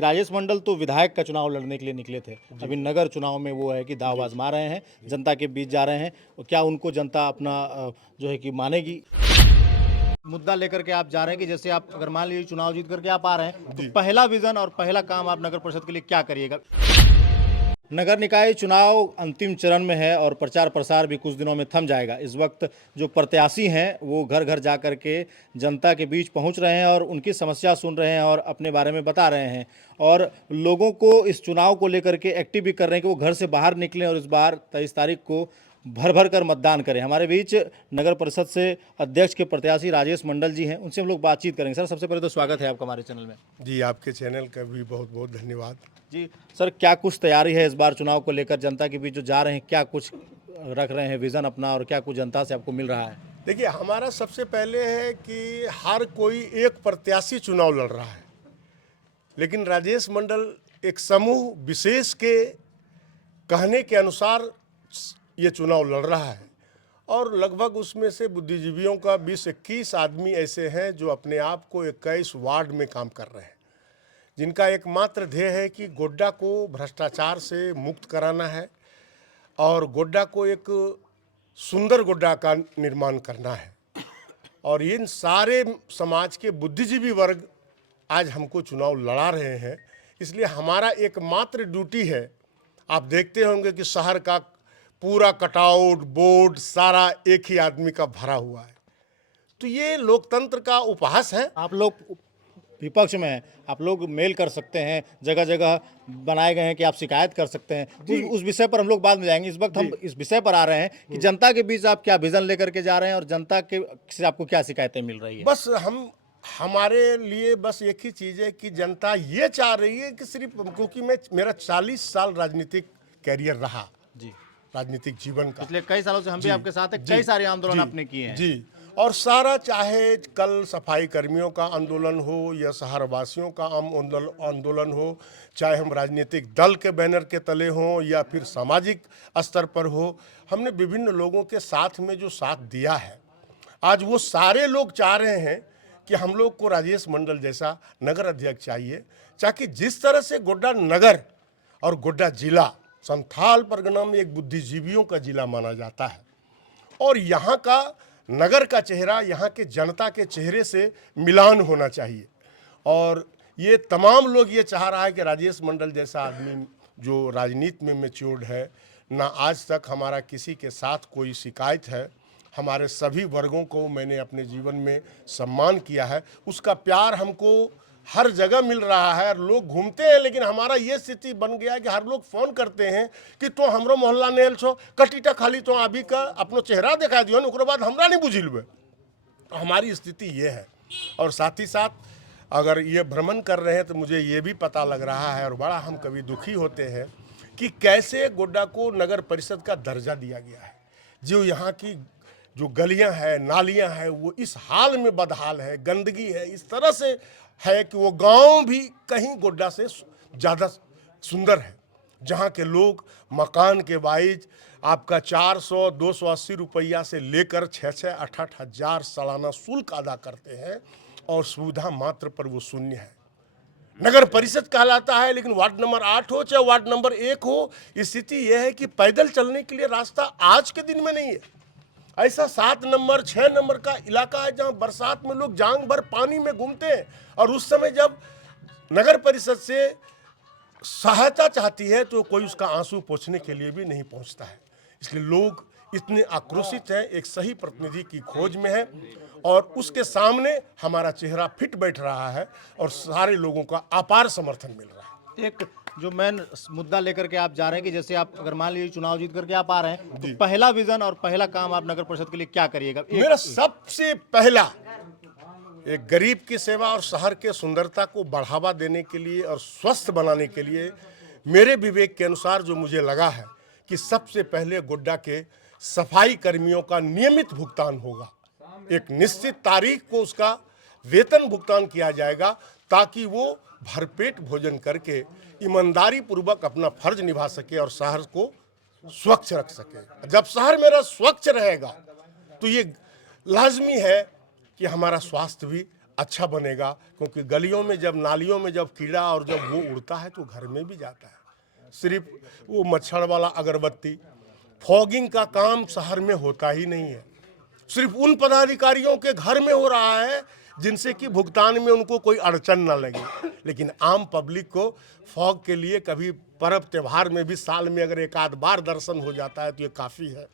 राजेश मंडल तो विधायक का चुनाव लड़ने के लिए निकले थे। अभी नगर चुनाव में वो है कि दाव आजमा रहे हैं, जनता के बीच जा रहे हैं। और क्या उनको जनता अपना जो है कि मानेगी? मुद्दा लेकर के आप जा रहे हैं कि जैसे आप अगर मान लीजिए चुनाव जीत करके आप आ रहे हैं तो पहला विजन और पहला काम आप नगर परिषद के लिए क्या करिएगा? नगर निकाय चुनाव अंतिम चरण में है और प्रचार प्रसार भी कुछ दिनों में थम जाएगा। इस वक्त जो प्रत्याशी हैं वो घर घर जा कर के जनता के बीच पहुंच रहे हैं और उनकी समस्या सुन रहे हैं और अपने बारे में बता रहे हैं और लोगों को इस चुनाव को लेकर के एक्टिव भी कर रहे हैं कि वो घर से बाहर निकलें और इस बार 23 तारीख को भर भर कर मतदान करें। हमारे बीच नगर परिषद से अध्यक्ष के प्रत्याशी राजेश मंडल जी हैं, उनसे हम लोग बातचीत करेंगे। सर, सबसे पहले तो स्वागत है आपका हमारे चैनल में। जी, आपके चैनल का भी बहुत बहुत धन्यवाद। जी सर, क्या कुछ तैयारी है इस बार चुनाव को लेकर? जनता के बीच जो जा रहे हैं, क्या कुछ रख रहे हैं विज़न अपना और क्या कुछ जनता से आपको मिल रहा है? देखिए, हमारा सबसे पहले है कि हर कोई एक प्रत्याशी चुनाव लड़ रहा है, लेकिन राजेश मंडल एक समूह विशेष के कहने के अनुसार ये चुनाव लड़ रहा है और लगभग उसमें से बुद्धिजीवियों का 20-21 आदमी ऐसे हैं जो अपने आप को 21 वार्ड में काम कर रहे हैं, जिनका एकमात्र ध्येय है कि गोड्डा को भ्रष्टाचार से मुक्त कराना है और गोड्डा को एक सुंदर गोड्डा का निर्माण करना है। और इन सारे समाज के बुद्धिजीवी वर्ग आज हमको चुनाव लड़ा रहे हैं, इसलिए हमारा एकमात्र ड्यूटी है। आप देखते होंगे कि शहर का पूरा कटआउट बोर्ड सारा एक ही आदमी का भरा हुआ है, तो ये लोकतंत्र का उपहास है। आप लोग विपक्ष में हैं, आप लोग मेल कर सकते हैं, जगह जगह बनाए गए हैं कि आप शिकायत कर सकते हैं। उस विषय पर हम लोग बाद में जाएंगे। इस वक्त हम इस विषय पर आ रहे हैं कि जनता के बीच आप क्या विजन लेकर के जा रहे हैं और जनता के से आपको क्या शिकायतें मिल रही है? बस हमारे लिए बस एक ही चीज़ है कि जनता ये चाह रही है कि सिर्फ क्योंकि मेरा 40 साल राजनीतिक कैरियर रहा जी, राजनीतिक जीवन का, पिछले कई सालों से हम भी आपके साथ हैं, कई सारे आंदोलन आपने किए हैं। जी, और सारा चाहे कल सफाई कर्मियों का आंदोलन हो या शहरवासियों का आंदोलन हो, चाहे हम राजनीतिक दल के बैनर के तले हों या फिर सामाजिक स्तर पर हो, हमने विभिन्न लोगों के साथ में जो साथ दिया है, आज वो सारे लोग चाह रहे हैं कि हम लोग को राजेश मंडल जैसा नगर अध्यक्ष चाहिए, ताकि जिस तरह से गोड्डा नगर और गोड्डा जिला संथाल परगना में एक बुद्धिजीवियों का जिला माना जाता है और यहाँ का नगर का चेहरा यहाँ के जनता के चेहरे से मिलान होना चाहिए। और ये तमाम लोग ये चाह रहा है कि राजेश मंडल जैसा आदमी जो राजनीति में मैच्योर्ड है, ना आज तक हमारा किसी के साथ कोई शिकायत है, हमारे सभी वर्गों को मैंने अपने जीवन में सम्मान किया है, उसका प्यार हमको हर जगह मिल रहा है। और लोग घूमते हैं, लेकिन हमारा ये स्थिति बन गया है कि हर लोग फ़ोन करते हैं कि तो हमरो मोहल्ला नेल छो कटीटा खाली तो अभी का अपनो चेहरा दिखा दियो न, बाद हमरा नहीं बुझिलबे। हमारी स्थिति ये है। और साथ ही साथ अगर ये भ्रमण कर रहे हैं तो मुझे ये भी पता लग रहा है और बड़ा हम कभी दुखी होते हैं कि कैसे गोड्डा को नगर परिषद का दर्जा दिया गया है। जो यहाँ की जो गलियाँ हैं, नालियाँ हैं, वो इस हाल में बदहाल है, गंदगी है, इस तरह से है कि वो गांव भी कहीं गोड्डा से ज़्यादा सुंदर है, जहाँ के लोग मकान के वाइज आपका 400-280 रुपया से लेकर 6-8 हज़ार सालाना शुल्क अदा करते हैं और सुविधा मात्र पर वो शून्य है। नगर परिषद कहलाता है, लेकिन वार्ड नंबर 8 हो चाहे वार्ड नंबर 1 हो, स्थिति यह है कि पैदल चलने के लिए रास्ता आज के दिन में नहीं है। ऐसा 7 नंबर 6 नंबर का इलाका है जहां बरसात में लोग जांग भर पानी में घूमते हैं और उस समय जब नगर परिषद से सहायता चाहती है तो कोई उसका आंसू पोंछने के लिए भी नहीं पहुंचता है। इसलिए लोग इतने आक्रोशित हैं, एक सही प्रतिनिधि की खोज में है और उसके सामने हमारा चेहरा फिट बैठ रहा है और सारे लोगों का अपार समर्थन मिल रहा है। एक जो मेन मुद्दा लेकर के आप जा रहे हैं कि जैसे आप अगर मान लीजिए चुनाव जीत करके आप आ रहे हैं तो पहला विजन और पहला काम आप नगर परिषद के लिए क्या करिएगा? मेरा सबसे पहला एक गरीब की सेवा और शहर के सुंदरता को बढ़ावा देने के लिए और स्वस्थ बनाने के लिए मेरे विवेक के अनुसार जो मुझे लगा है कि सबसे पहले गोड्डा के सफाई कर्मियों का नियमित भुगतान होगा। एक निश्चित तारीख को उसका वेतन भुगतान किया जाएगा ताकि वो भरपेट भोजन करके ईमानदारी पूर्वक अपना फर्ज निभा सके और शहर को स्वच्छ रख सके। जब शहर मेरा स्वच्छ रहेगा तो ये लाजमी है कि हमारा स्वास्थ्य भी अच्छा बनेगा, क्योंकि गलियों में जब नालियों में जब कीड़ा और जब वो उड़ता है तो घर में भी जाता है। सिर्फ वो मच्छर वाला अगरबत्ती, फॉगिंग का काम शहर में होता ही नहीं है। सिर्फ उन पदाधिकारियों के घर में हो रहा है जिनसे कि भुगतान में उनको कोई अड़चन ना लगे, लेकिन आम पब्लिक को फॉग के लिए कभी पर्व त्यौहार में भी साल में अगर एक आध बार दर्शन हो जाता है तो ये काफ़ी है।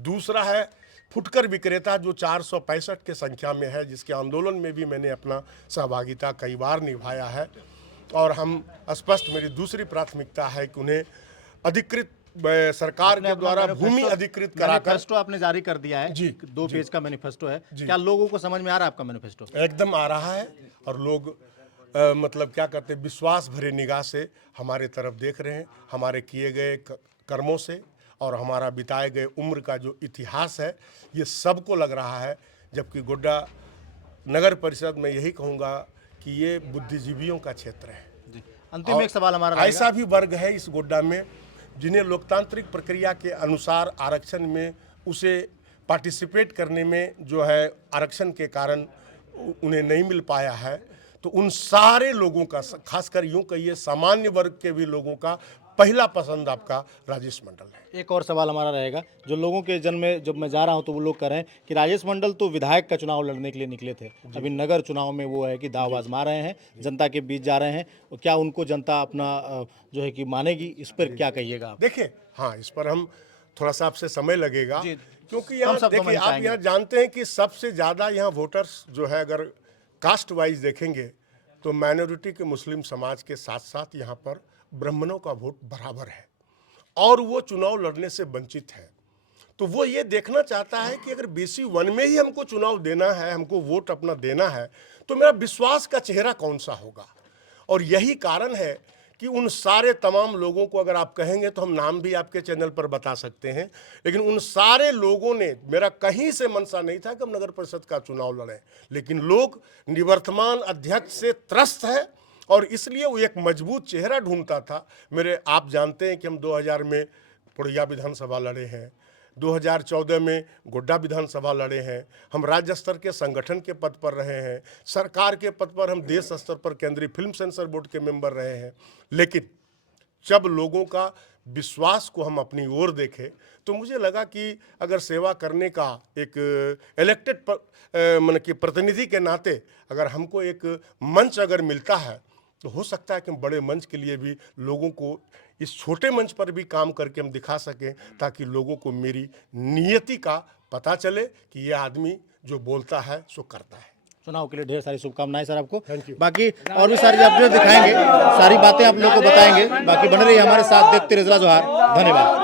दूसरा है फुटकर विक्रेता, जो 465 के संख्या में है, जिसके आंदोलन में भी मैंने अपना सहभागिता कई बार निभाया है। और हम स्पष्ट, मेरी दूसरी प्राथमिकता है कि उन्हें अधिकृत सरकार के द्वारा भूमि अधिकृत कराकर। मैनिफेस्टो आपने जारी कर दिया है जी, 2 पेज का मैनिफेस्टो है, क्या लोगों को समझ में आ रहा है आपका मैनिफेस्टो? एकदम आ रहा है, और लोग मतलब क्या करते हैं, विश्वास भरे निगाह से हमारे तरफ देख रहे हैं। हमारे किए गए कर्मों से और हमारा बिताए गए उम्र का जो इतिहास है, ये सबको लग रहा है। जबकि गोड्डा नगर परिषद में यही कहूँगा कि ये बुद्धिजीवियों का क्षेत्र है। अंतिम एक सवाल हमारा रहेगा। ऐसा भी वर्ग है इस गोड्डा में जिन्हें लोकतांत्रिक प्रक्रिया के अनुसार आरक्षण में उसे पार्टिसिपेट करने में जो है आरक्षण के कारण उन्हें नहीं मिल पाया है। तो उन सारे लोगों का, खासकर यूं कहिए सामान्य वर्ग के भी लोगों का पहला पसंद आपका राजेश मंडल है। एक और सवाल हमारा रहेगा, जो लोगों के जन में जब मैं जा रहा हूं तो वो लोग कह रहे हैं कि राजेश मंडल तो विधायक का चुनाव लड़ने के लिए निकले थे, अभी नगर चुनाव में वो है कि दाव आजमा रहे हैं, जनता के बीच जा रहे हैं, और क्या उनको जनता अपना जो है कि मानेगी? इस पर क्या कहिएगा आप? देखिए, हाँ, इस पर हम थोड़ा सा आपसे समय लगेगा, क्योंकि हम यहाँ सब देखिए, आप यहाँ जानते हैं कि सबसे ज़्यादा यहाँ वोटर्स जो है, अगर कास्ट वाइज देखेंगे तो माइनॉरिटी के मुस्लिम समाज के साथ साथ यहाँ पर ब्राह्मणों का वोट बराबर है, और वो चुनाव लड़ने से वंचित है। तो वो ये देखना चाहता है कि अगर BC1 में ही हमको चुनाव देना है, हमको वोट अपना देना है, तो मेरा विश्वास का चेहरा कौन सा होगा। और यही कारण है कि उन सारे तमाम लोगों को अगर आप कहेंगे तो हम नाम भी आपके चैनल पर बता सकते हैं, लेकिन उन सारे लोगों ने, मेरा कहीं से मनसा नहीं था कि हम नगर परिषद का चुनाव लड़ें, लेकिन लोग निवर्तमान अध्यक्ष से त्रस्त है और इसलिए वो एक मजबूत चेहरा ढूंढता था। आप जानते हैं कि हम 2000 में पुड़िया विधानसभा लड़े हैं, 2014 में गोड्डा विधानसभा लड़े हैं, हम राज्य स्तर के संगठन के पद पर रहे हैं, सरकार के पद पर हम देश स्तर पर केंद्रीय फिल्म सेंसर बोर्ड के मेंबर रहे हैं। लेकिन जब लोगों का विश्वास को हम अपनी ओर देखें तो मुझे लगा कि अगर सेवा करने का एक इलेक्टेड मतलब कि प्रतिनिधि के नाते अगर हमको एक मंच अगर मिलता है तो हो सकता है कि हम बड़े मंच के लिए भी लोगों को इस छोटे मंच पर भी काम करके हम दिखा सकें, ताकि लोगों को मेरी नियति का पता चले कि ये आदमी जो बोलता है सो करता है। चुनाव के लिए ढेर सारी शुभकामनाएं सर आपको। Thank you. बाकी और भी सारी अपडेट दिखाएंगे, सारी बातें आप लोगों को बताएंगे। बाकी बने रहिए हमारे साथ, देखते रहिए ज़रा जोहार। धन्यवाद।